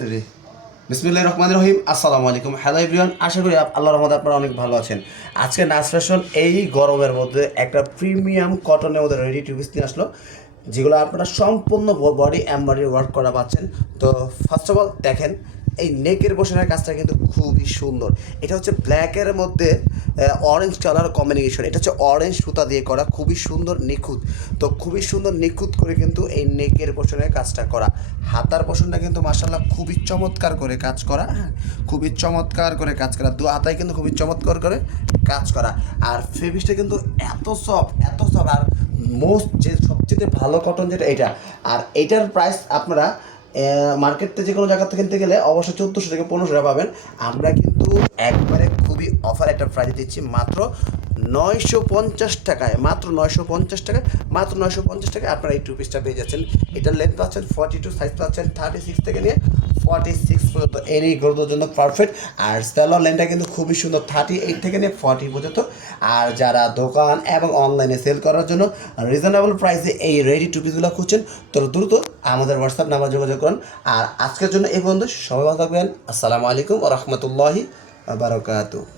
রে বিসমিল্লাহির রহমানির রহিম। আসসালামু আলাইকুম। হ্যালো এভরিওয়ান, আশা করি আল্লাহর রহমতে আপনারা অনেক ভালো আছেন। আজকে নাজ ফ্যাশন এই গরমের মধ্যে একটা প্রিমিয়াম কটনের মধ্যে রেডি টু পিস নিয়ে আসলো, যেগুলো আপনারা সম্পূর্ণ বডি এমব্রয়ডারি ওয়ার্ক করা পাচ্ছেন। তো ফার্স্ট অফ অল দেখেন, এই নেকের পোশনের কাজটা কিন্তু খুবই সুন্দর। এটা হচ্ছে ব্ল্যাকের মধ্যে অরেঞ্জ কালার কম্বিনেশন। এটা হচ্ছে অরেঞ্জ সুতা দিয়ে করা, খুবই সুন্দর নিখুঁত। তো খুবই সুন্দর নিখুঁত করে কিন্তু এই নেকের পোশনের কাজটা করা। হাতার পোশনটা কিন্তু মার্শাল্লাহ খুবই চমৎকার করে কাজ করা, হ্যাঁ, খুবই চমৎকার করে কাজ করা। দু হাতায় কিন্তু খুবই চমৎকার করে কাজ করা। আর ফেব্রিকটা কিন্তু এত সফট, এত সফট। আর মোস্ট যে সবচেয়ে ভালো কটন যেটা এটা। আর এইটার প্রাইস আপনারা মার্কেটে যে কোনো জায়গা থেকে কিনতে গেলে অবশ্যই 1400 থেকে 1500 টাকা পাবেন। আমরা কিন্তু একবারে খুবই অফার একটা প্রাইস দিচ্ছি, মাত্র 950 টাকায়, মাত্র 950 টাকায়, মাত্র 950 টাকায় আপনারা এই টু পিসটা পেয়ে যাচ্ছেন। এটার লেন্থ পাচ্ছেন 42, সাইজ পাচ্ছেন 36 থেকে নিয়ে 46 পর্যন্ত। এরই গরুদের জন্য পারফেক্ট। আর স্যালোর লেনটা কিন্তু খুবই সুন্দর, 38 থেকে নিয়ে 40 পর্যন্ত। আর যারা দোকান এবং অনলাইনে সেল করার জন্য রিজনেবল প্রাইসে এই রেডি টু পিসগুলো খুঁজছেন, তো দ্রুত আমাদের হোয়াটসঅ্যাপ নাম্বার যোগাযোগ করুন। আর আজকের জন্য এই পর্যন্ত, সবাই ভালো থাকবেন। আসসালামু আলাইকুম ওয়া রাহমাতুল্লাহি ওয়া বারাকাতুহু।